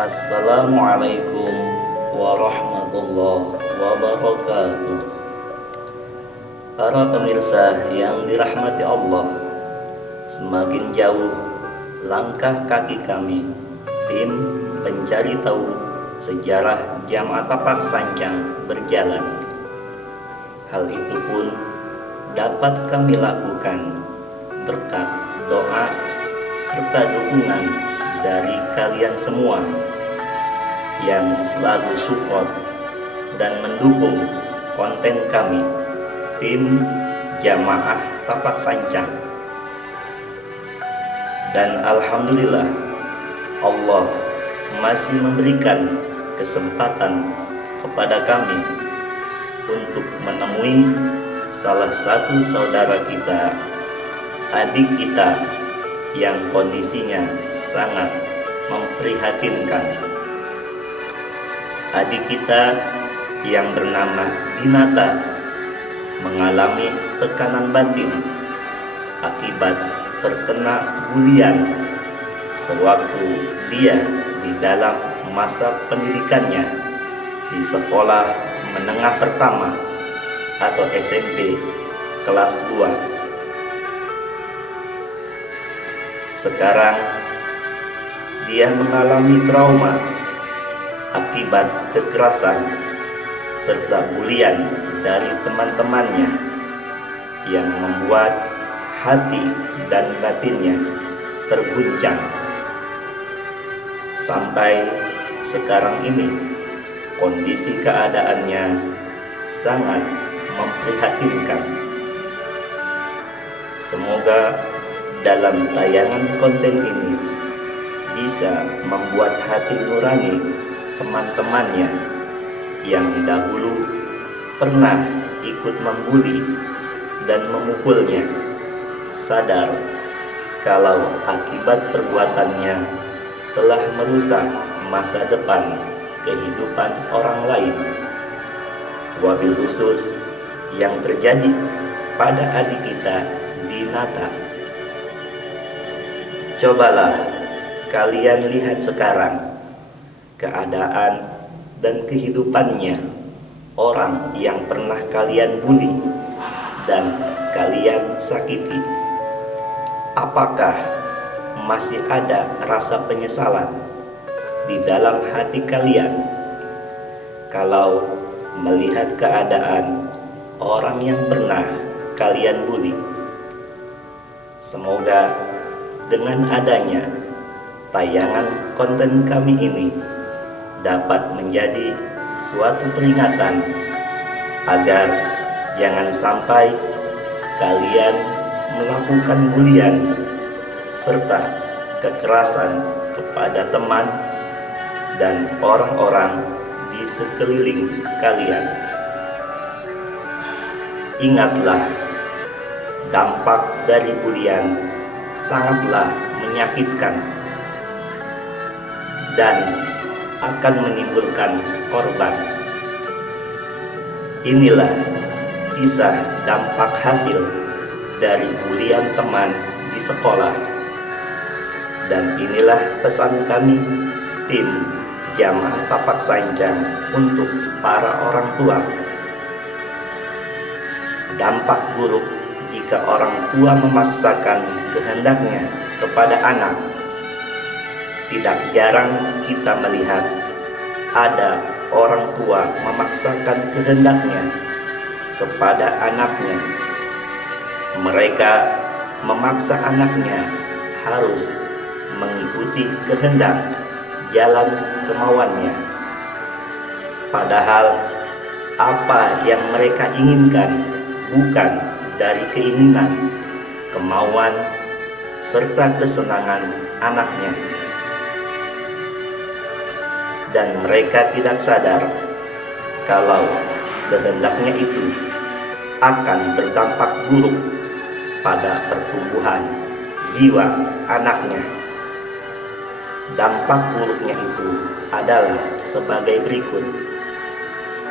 Assalamualaikum warahmatullahi wabarakatuh. Para pemirsa yang dirahmati Allah, semakin jauh langkah kaki kami, tim pencari tahu sejarah Jamaah Tapak Sancang berjalan. Hal itu pun dapat kami lakukan berkat doa serta dukungan dari kalian semua yang selalu support dan mendukung konten kami, tim Jamaah Tapak Sancang. Dan alhamdulillah, Allah masih memberikan kesempatan kepada kami untuk menemui salah satu saudara kita, adik kita yang kondisinya sangat memprihatinkan. Adik kita yang bernama Dinata mengalami tekanan batin akibat terkena bulian sewaktu dia di dalam masa pendidikannya di sekolah menengah pertama atau SMP kelas 2. Sekarang dia mengalami trauma akibat kekerasan serta bulian dari teman-temannya yang membuat hati dan batinnya terguncang. Sampai sekarang ini kondisi keadaannya sangat memprihatinkan. Semoga dalam tayangan konten ini bisa membuat hati nurani teman-temannya yang dahulu pernah ikut membuli dan memukulnya sadar kalau akibat perbuatannya telah merusak masa depan kehidupan orang lain, wabil khusus yang terjadi pada adik kita Dinata. Cobalah kalian lihat sekarang keadaan dan kehidupannya orang yang pernah kalian bully dan kalian sakiti. Apakah masih ada rasa penyesalan di dalam hati kalian kalau melihat keadaan orang yang pernah kalian bully? Semoga dengan adanya tayangan konten kami ini dapat menjadi suatu peringatan agar jangan sampai kalian melakukan bulian serta kekerasan kepada teman dan orang-orang di sekeliling kalian. Ingatlah, dampak dari bulian sangatlah menyakitkan dan akan menimbulkan korban. Inilah kisah dampak hasil dari bulian teman di sekolah. Dan inilah pesan kami, tim Jamaah Tapak Sancang, untuk para orang tua. Dampak buruk jika orang tua memaksakan kehendaknya kepada anak. Tidak jarang kita melihat ada orang tua memaksakan kehendaknya kepada anaknya. Mereka memaksa anaknya harus mengikuti kehendak jalan kemauannya. Padahal apa yang mereka inginkan bukan dari keinginan, kemauan, serta kesenangan anaknya. Dan mereka tidak sadar kalau kehendaknya itu akan berdampak buruk pada pertumbuhan jiwa anaknya. Dampak buruknya itu adalah sebagai berikut.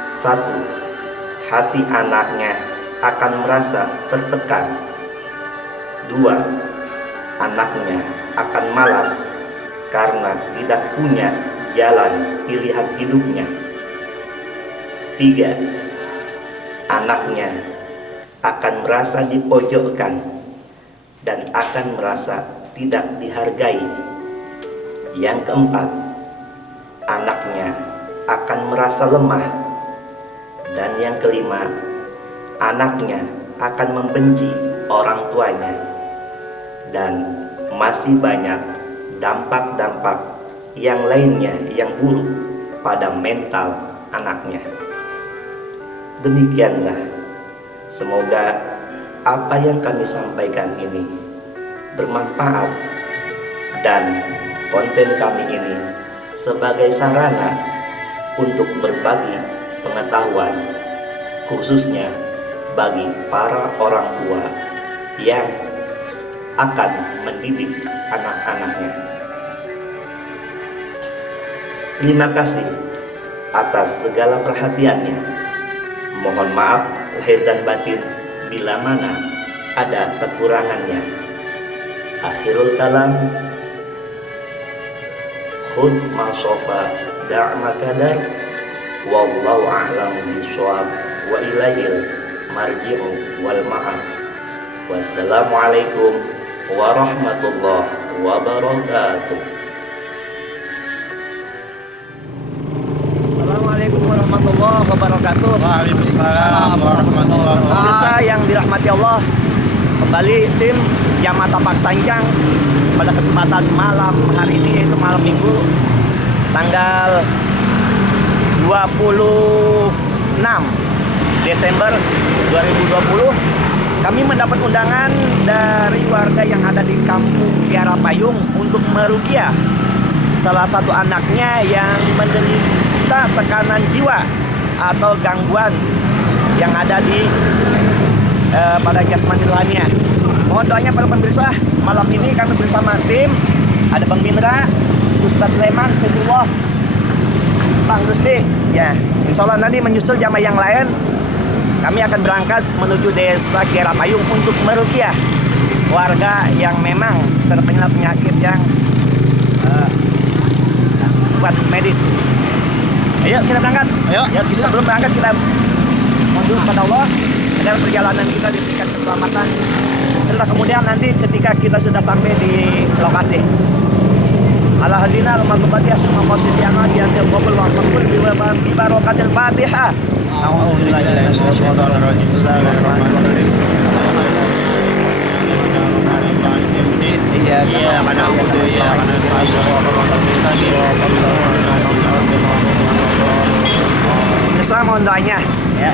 1. Hati anaknya akan merasa tertekan. 2. Anaknya akan malas karena tidak punya jalan pilihan hidupnya. 3. Anaknya akan merasa dipojokkan dan akan merasa tidak dihargai. Yang keempat, anaknya akan merasa lemah. Dan yang kelima, anaknya akan membenci orang tuanya. Dan masih banyak dampak-dampak yang lainnya yang buruk pada mental anaknya. Demikianlah, semoga apa yang kami sampaikan ini bermanfaat dan konten kami ini sebagai sarana untuk berbagi pengetahuan, khususnya bagi para orang tua yang akan mendidik anak-anaknya. Terima kasih atas segala perhatiannya. Mohon maaf lahir dan batin bila mana ada kekurangannya. Akhirul kalam, khud ma sofa da'ma kadar, wallahu a'lam bishawab, wa ilaihil marji'u wal ma'ab. Wassalamualaikum warahmatullahi wabarakatuh. Assalamualaikum warahmatullahi wabarakatuh. Waalaikumsalam warahmatullahi wabarakatuh. Pemirsa yang dirahmati Allah, kembali tim Jamaah Tapak Sanjang pada kesempatan malam hari ini, yaitu malam Minggu tanggal 26 Desember 2020. Kami mendapat undangan dari warga yang ada di Kampung Kiara Payung untuk meruqyah salah satu anaknya yang menderita tekanan jiwa atau gangguan yang ada di pada jasmani rohaninya. Mohon doanya para pemirsa, malam ini kami bersama tim, ada Bang Mindra, Ustadz Leman, Saifullah, Bang Rusdi. Ya, insya Allah nanti menyusul jamaah yang lain. Kami akan berangkat menuju desa Kiara Payung untuk meruqyah warga yang memang terkena penyakit yang buat medis. Ayo kita berangkat. Ayo. Ya, sebelum berangkat kita mohon doa kepada Allah agar perjalanan kita diberikan keselamatan, serta kemudian nanti ketika kita sudah sampai di lokasi. Ala hadina al-maqbati asma qasidiana diantil qabul wa qabul bi barakatil Fatihah. A'udzubillahi minasyaitonir rajim. Bismillahirrahmanirrahim. Iya, karena Islam mohon doanya ya.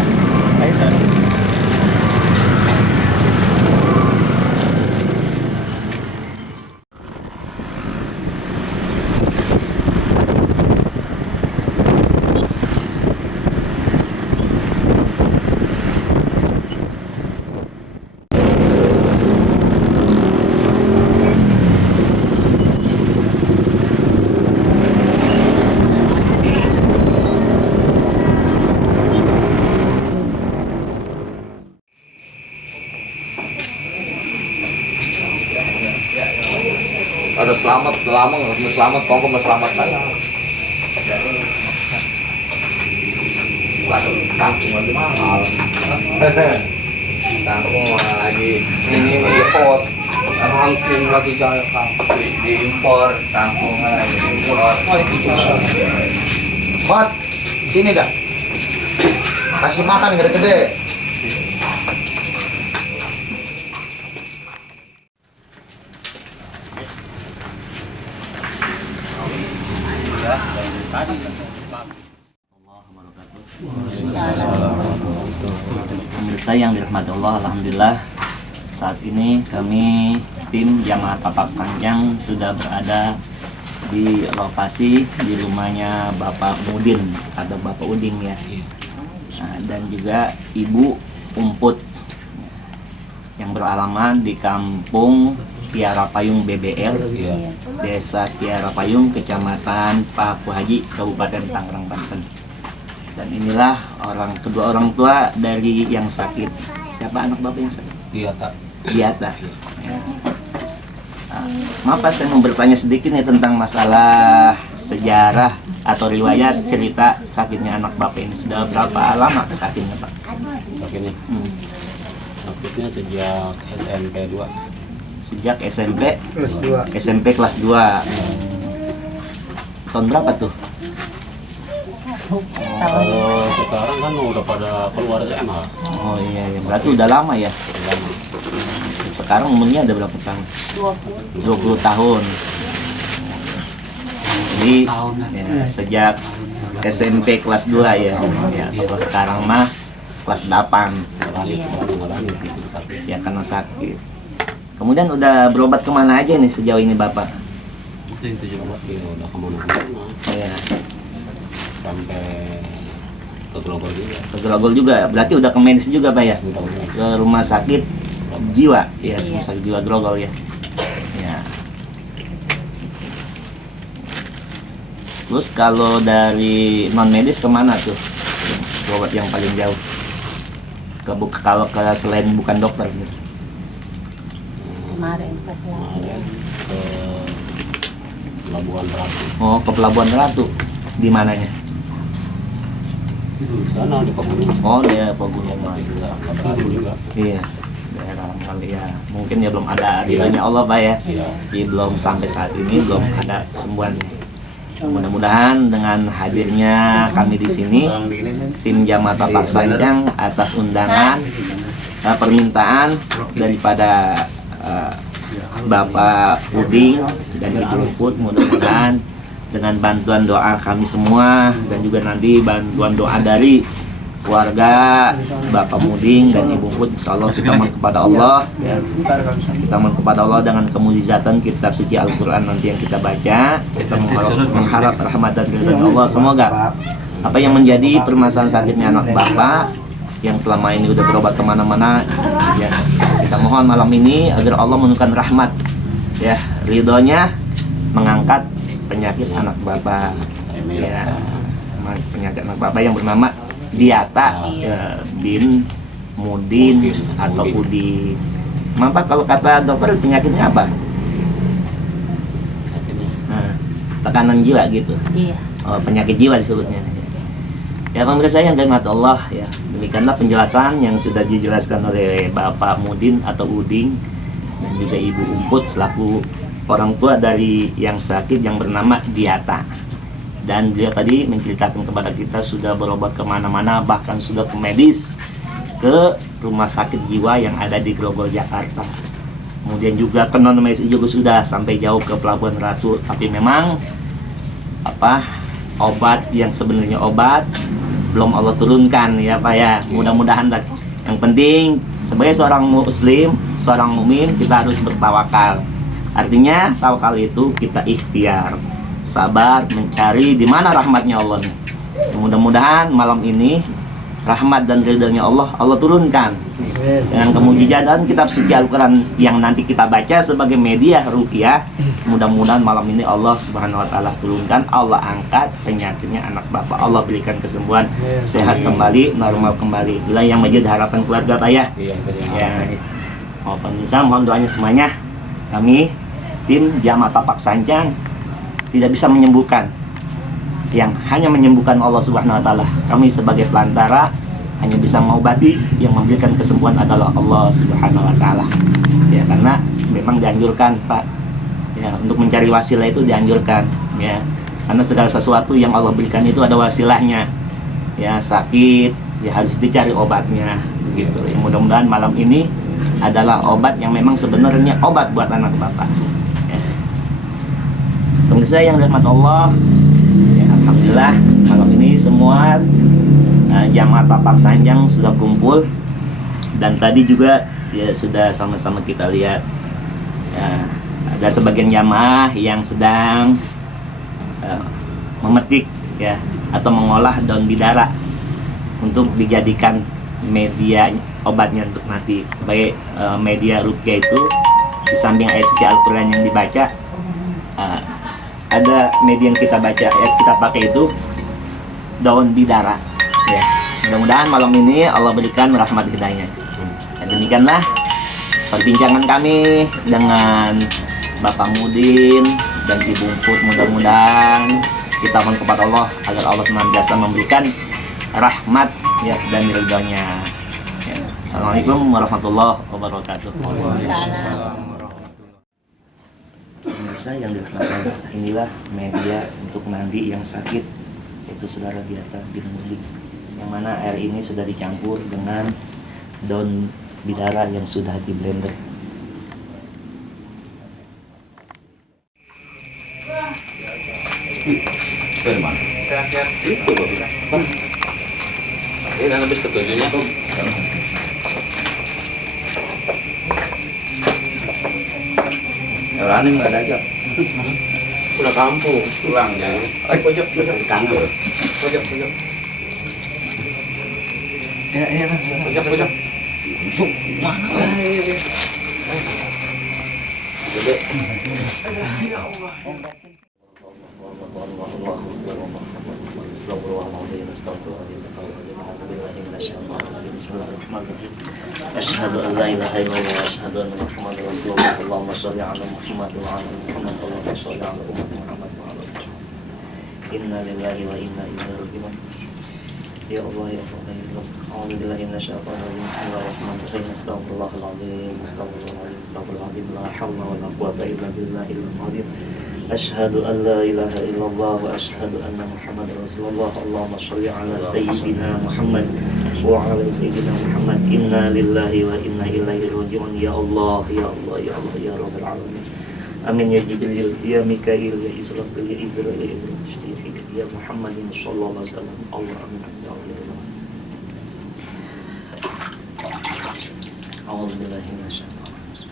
Ada selamat, lama nggak selamat, kongko mau selamat kan? Kampung lagi mahal. Kampung lagi Ini import. kampung lagi jaya kampung diimpor, kampung lagi diimpor. Mat, sini dah. Kasih makan gede-gede. Pemirsa yang dirahmati Allah, alhamdulillah saat ini kami tim Jamaah Tapak Sanjang sudah berada di lokasi di rumahnya Bapak Mudin atau Bapak Uding ya. Nah, dan juga Ibu Umput yang beralamat di Kampung Kiara Payung BBL, Desa Kiara Payung, Kecamatan Paku Haji, Kabupaten Tangerang, Banten. Dan inilah kedua orang tua dari yang sakit. Siapa anak bapak yang sakit? Dia tak Diata. Ya. maaf Pak, saya mau bertanya sedikit nih tentang masalah sejarah atau riwayat cerita sakitnya anak Bapak ini. Sudah berapa lama sakitnya Pak? Sakitnya, sakitnya sejak SMP 2. Sejak SMP Plus 2. SMP kelas 2. Tahun berapa tuh? Kalau sekarang kan udah pada keluar SMA. Oh iya, berarti udah lama ya. Sekarang umurnya ada berapa tahun? 20 tahun. Jadi ya, sejak SMP kelas 2 ya. Ya, kalau sekarang mah kelas 8. Ya karena sakit. Kemudian udah berobat kemana aja nih sejauh ini Bapak? Itu yang 17 dia udah kemana-mana. Ya, Sampai ke Grogol juga. ke Grogol juga. Berarti udah ke medis juga Pak ya? Udah. Ke rumah sakit jiwa ya, rumah sakit jiwa Grogol ya. Ya. Terus kalau dari non medis kemana tuh berobat yang paling jauh? Kalau ke selain bukan dokter gitu. Kemarin pas Kemarin ke Labuan Ratu. Oh, ke Pelabuhan Ratu. Di mananya? Di sana di pegunungan. Oh, dia pegunungan. Juga nggak baru juga. Iya. Daerah kali ya. Mungkin ya belum ada ridhonya Allah Pak ya. Iya. Jadi belum sampai saat ini belum ada kesembuhan. Mudah-mudahan dengan hadirnya kami di sini, tim Jamaah Tapak Sanjang atas undangan permintaan daripada Bapak Uding dan Ibu Put, mudah-mudahan dengan bantuan doa kami semua dan juga nanti bantuan doa dari keluarga Bapak Muding dan Ibu Put, insya Allah kita mohon kepada Allah ya. Kita mohon kepada Allah dengan kemujizatan kitab suci Al-Quran nanti yang kita baca, kita mengharap rahmat dan ridha Allah. Semoga apa yang menjadi permasalahan sakitnya anak Bapak yang selama ini udah berobat kemana-mana ya, kita mohon malam ini agar Allah menurunkan rahmat ya, ridhonya, mengangkat penyakit anak Bapak ya, penyakit anak Bapak yang bernama Diata ya, bin Mudin atau Udin. Maka kalau kata dokter penyakitnya apa? Nah, tekanan jiwa gitu. Iya. Oh, penyakit jiwa disebutnya. Ya pemirsa yang dirahmati Allah ya, demikianlah penjelasan yang sudah dijelaskan oleh Bapak Mudin atau Uding dan juga Ibu Umput selaku orang tua dari yang sakit yang bernama Diata. Dan dia tadi menceritakan kepada kita sudah berobat kemana-mana, bahkan sudah ke medis, ke rumah sakit jiwa yang ada di Grogol, Jakarta. Kemudian juga ke non medis juga sudah sampai jauh ke Pelabuhan Ratu. Tapi memang obat yang sebenarnya obat belum Allah turunkan ya Pak ya. Mudah-mudahan yang penting sebagai seorang muslim, seorang mukmin, kita harus bertawakal. Artinya tawakal itu kita ikhtiar, sabar mencari di mana rahmatnya Allah nih. Mudah-mudahan malam ini rahmat dan ridhonya Allah turunkan dengan kemujizatan kitab suci Al-Quran yang nanti kita baca sebagai media ruqyah. Mudah-mudahan malam ini Allah Subhanahu wa taala turunkan, Allah angkat penyakitnya anak Bapak, Allah berikan kesembuhan, sehat kembali, normal kembali. Itulah yang menjadi harapan keluarga Pak ya. Ya. Mohon doanya semuanya. Kami tim Jamaah Tapak Sanjang tidak bisa menyembuhkan, yang hanya menyembuhkan Allah Subhanahu wa taala. Kami sebagai pelantara hanya bisa mengobati, yang memberikan kesembuhan adalah Allah Subhanahu wa taala. Ya, karena memang dianjurkan Pak ya, untuk mencari wasilah itu dianjurkan ya. Karena segala sesuatu yang Allah berikan itu ada wasilahnya. Ya, sakit ya harus dicari obatnya begitu. Ya, mudah-mudahan malam ini adalah obat yang memang sebenarnya obat buat anak Bapak. Ya. Pemirsa yang dirahmati Allah, ya, alhamdulillah malam ini semua Jamaah Tapak Sanjang sudah kumpul dan tadi juga ya sudah sama-sama kita lihat ya, ada sebagian jamaah yang sedang memetik ya atau mengolah daun bidara untuk dijadikan media obatnya untuk nanti sebagai media ruqyah. Itu di samping ayat suci Al-Quran yang dibaca, ada media yang kita baca, kita pakai itu daun bidara ya. Mudah-mudahan malam ini Allah berikan rahmat hidayahnya. Demikianlah perbincangan kami dengan Bapak Mudin dan Ibu Put, mudah-mudahan kita mohon kepada Allah agar Allah senantiasa memberikan rahmat ya dan ridhonya. Ya. Assalamualaikum warahmatullahi wabarakatuh. Pemirsa yang dirahmati Allah, inilah media untuk mandi yang sakit, yaitu saudara Diata bin Mudin, yang mana air ini sudah dicampur dengan daun bidara yang sudah di blender. Firman. Itu gua bilang. Ini kan habis ketujuhnya tuh. Orang ini nggak ada aja. Udah kampung. Pulang jadi. Pojok. Ya. Pojok. Asyhadu an la ilaha illallah wa asyhadu anna Muhammadar Rasulullah. Allahumma shalli ala Muhammad wa ala Muhammad. Allahumma shalli ala Muhammad wa ala Muhammad. Inna lillahi wa inna ilaihi raji'un. Ya Allah ya Allah ya Allah. A'udzu billahi minasyaitonir rajim. Bismillahirrahmanirrahim. Astaghfirullahaladzim. Astaghfirullahaladzim. La haula wa la quwwata illa billahil azim. Asyhadu an la ilaha illallah wa asyhadu anna Muhammadar Rasulullah. Allahumma shalli ala sayyidina Muhammad wa ala sayyidina Muhammad. Inna lillahi wa inna ilaihi raji'un. Ya Allah ya Allah ya Allah ya Rabbal alamin. Amin ya Jibril ya Mikail ya Israfil ya Izrail ya Ibrahim ya Muhammadin sallallahu alaihi wasallam. Allah amin ya Allah. A'udzu billahi minasyaitonir rajim.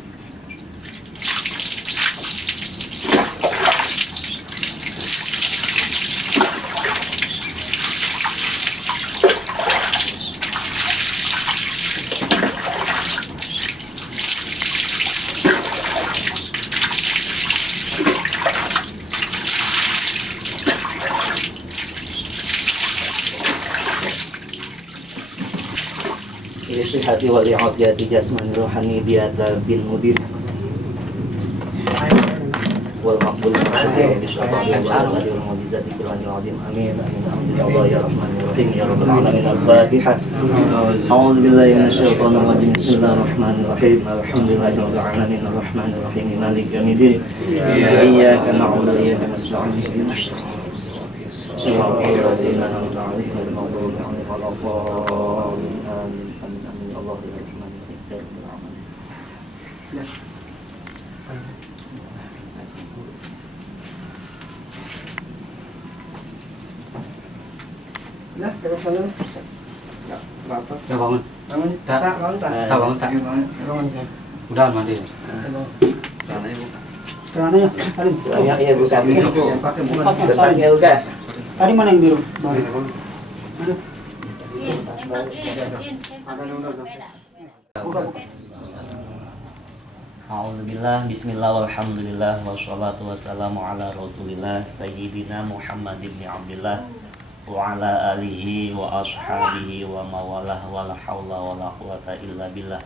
Sihati wal i'adati jasmani rohani Diata bin Mudin wal maqbul wal mu'jizati kullanil azim. Amin amin ya rahmanir rahim ya rabbal alamin. Al-Fatihah. A'udzu billahi minasyaitonir rajim. Bismillahirrahmanir rahim. Alhamdulillahi rabbil alamin arrahmanir rahim maliki yaumiddin. Iyyaka na'budu wa iyyaka nasta'in. Shiratal ladzina an'amta 'alaihim ghairil maghdubi 'alaihim waladdallin. Amin. Allah ya Rahman ya Rahim. Nah, terus sana. Ya, apa? Ya bangun. Bangun. Tak. Bangun. Tak bangun tak. Bangun. Udah mandi. Celana ya. Tadi. Ya buka biru. Pakai bukan. Sebenarnya buka. Tadi mana yang biru? Alhamdulillah, bismillah, walhamdulillah, wassalatu wassalamu ala rasulillah Sayyidina Muhammad ibn Abdillah wa ala alihi wa ashabihi wa mawalah wa la hawla wa la quwata illa billah.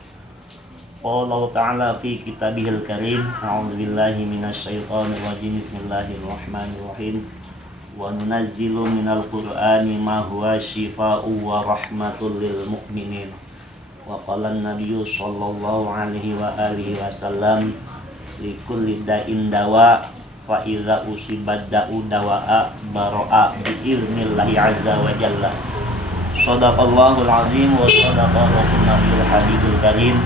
Allah ta'ala fi kitabihil karim. A'udzubillahi minasyaitonir rajim. Bismillahirrahmanirrahim. Wa nunazzilu minal qur'ani ma huwa shifaa'u wa rahmatul lil mu'minin. Wa qala an-nabiyyu sallallahu alaihi wa alihi wasallam likulli da'in dawa fa idza usibad da'u dawa'a bara'a bi ilmillahi azza wa jalla. Shadaqallahul azim wa shadaqa rasulul habibul karim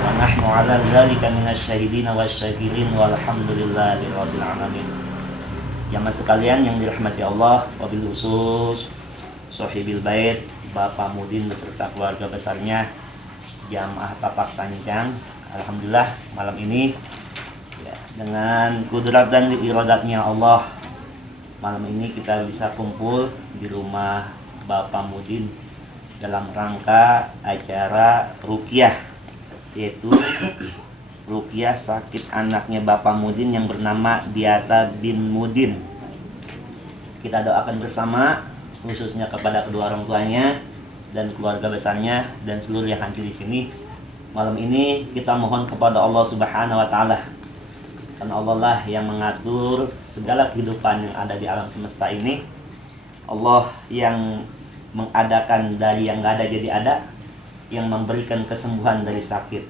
wa nahnu ala dzalika minasyahidin wasyakirin walhamdulillahi rabbil alamin. Jamaah sekalian yang dirahmati Allah, wabil khusus Sohibil Bait, Bapak Mudin beserta keluarga besarnya, Jamaah Tapak Sanjang. Alhamdulillah malam ini ya, dengan kudrat dan iradatnya Allah, malam ini kita bisa kumpul di rumah Bapak Mudin dalam rangka acara ruqyah, yaitu ruqyah sakit anaknya Bapak Mudin yang bernama Diata bin Mudin. Kita doakan bersama, khususnya kepada kedua orang tuanya dan keluarga besarnya dan seluruh yang hadir di sini. Malam ini kita mohon kepada Allah Subhanahu wa taala Karena Allah lah yang mengatur segala kehidupan yang ada di alam semesta ini. Allah yang mengadakan dari yang gak ada jadi ada, yang memberikan kesembuhan dari sakit.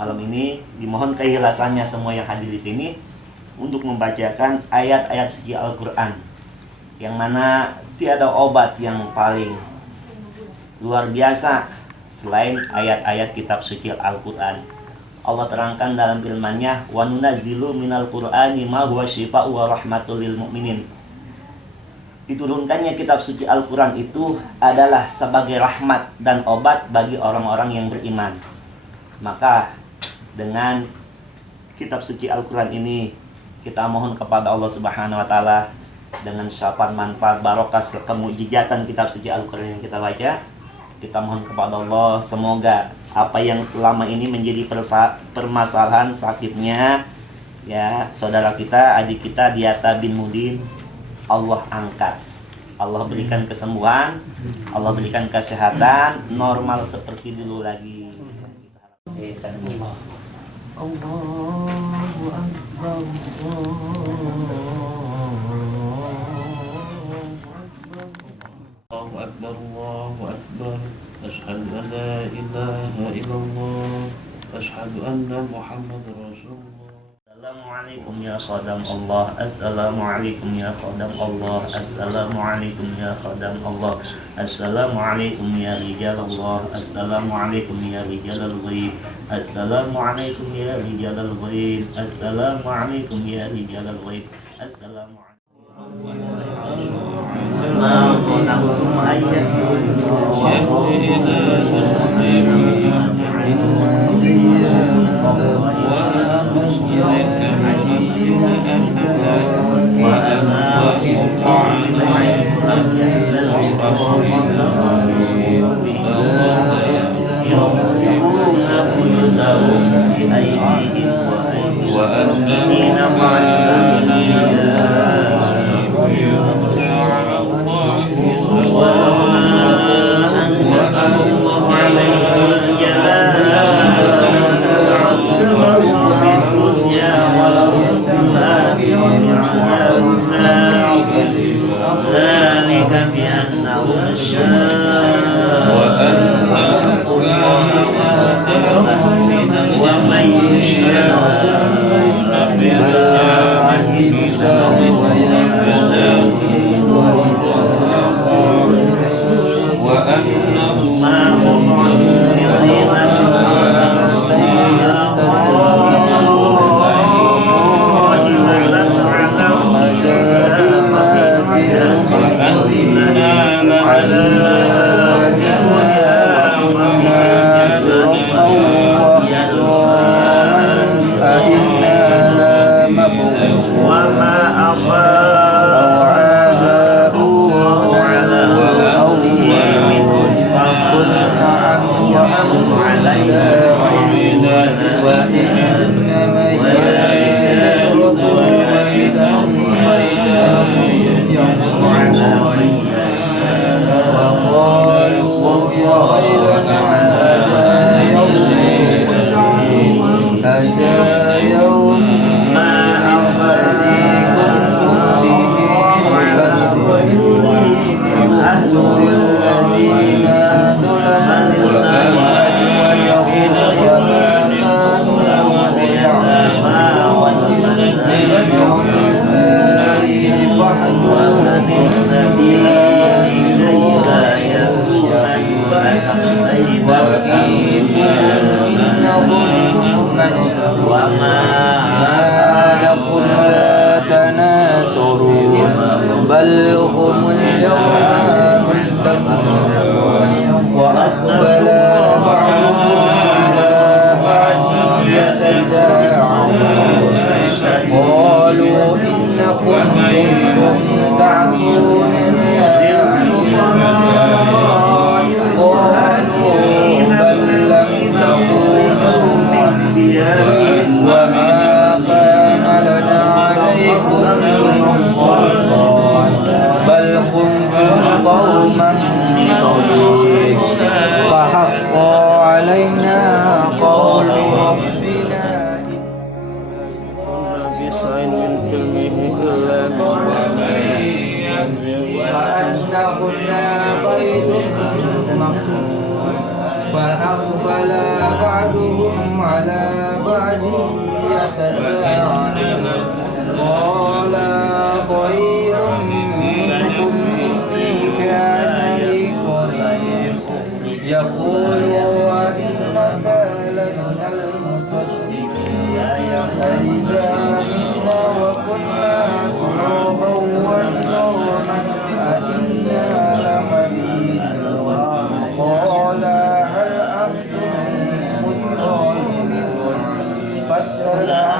Malam ini dimohon keikhlasannya semua yang hadir di sini untuk membacakan ayat-ayat suci Al-Quran, yang mana tiada obat yang paling luar biasa selain ayat-ayat kitab suci Al-Quran. Allah terangkan dalam firman-Nya, "Wa nunazzilu minal Qur'ani ma huwa syifaa'un wa rahmatul lil mu'minin." Diturunkannya kitab suci Al-Quran itu adalah sebagai rahmat dan obat bagi orang-orang yang beriman. Maka dengan kitab suci Al-Quran ini kita mohon kepada Allah Subhanahu wa taala dengan syafaat manfaat barokah kemujizatan kitab suci Al-Quran yang kita baca. Kita mohon kepada Allah semoga apa yang selama ini menjadi permasalahan sakitnya ya saudara kita, adik kita Diata bin Mudin, Allah angkat, Allah berikan kesembuhan, Allah berikan kesehatan normal seperti dulu lagi. Allahu Akbar, Allahu Akbar, Allahu Akbar. Asyhadu an la ilaha illallah. Asyhadu anna Muhammad Rasulullah. Assalamualaikum ya khadam Allah. Assalamualaikum ya khadam Allah. Assalamualaikum ya khadam Allah. Assalamualaikum ya rijal Allah. Assalamualaikum ya rijal al-ghaib. Assalamualaikum ya rijal al-ghaib. Assalamualaikum ya rijal al-ghaib. Assalamualaikum. بل هم اليوم مستسلمون وأقبل بعضهم على بعض يتساءلون قالوا إنكم كنتم تعتوننا قالوا بل لم تكونوا وما كان لنا عليكم من سلطان بل كنتم قوما طاغين فحق علينا قول ربنا تساءلون قال خير منكم إني كان لكم يقول وإنك لمن المصدقين أئذا منا وكنا ترابا وعظاما أئنا لمدينون قال هل أنتم مطلعون فاطلع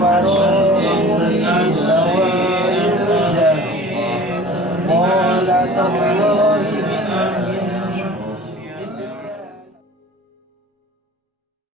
فرآه في سواء الجحيم قال تالله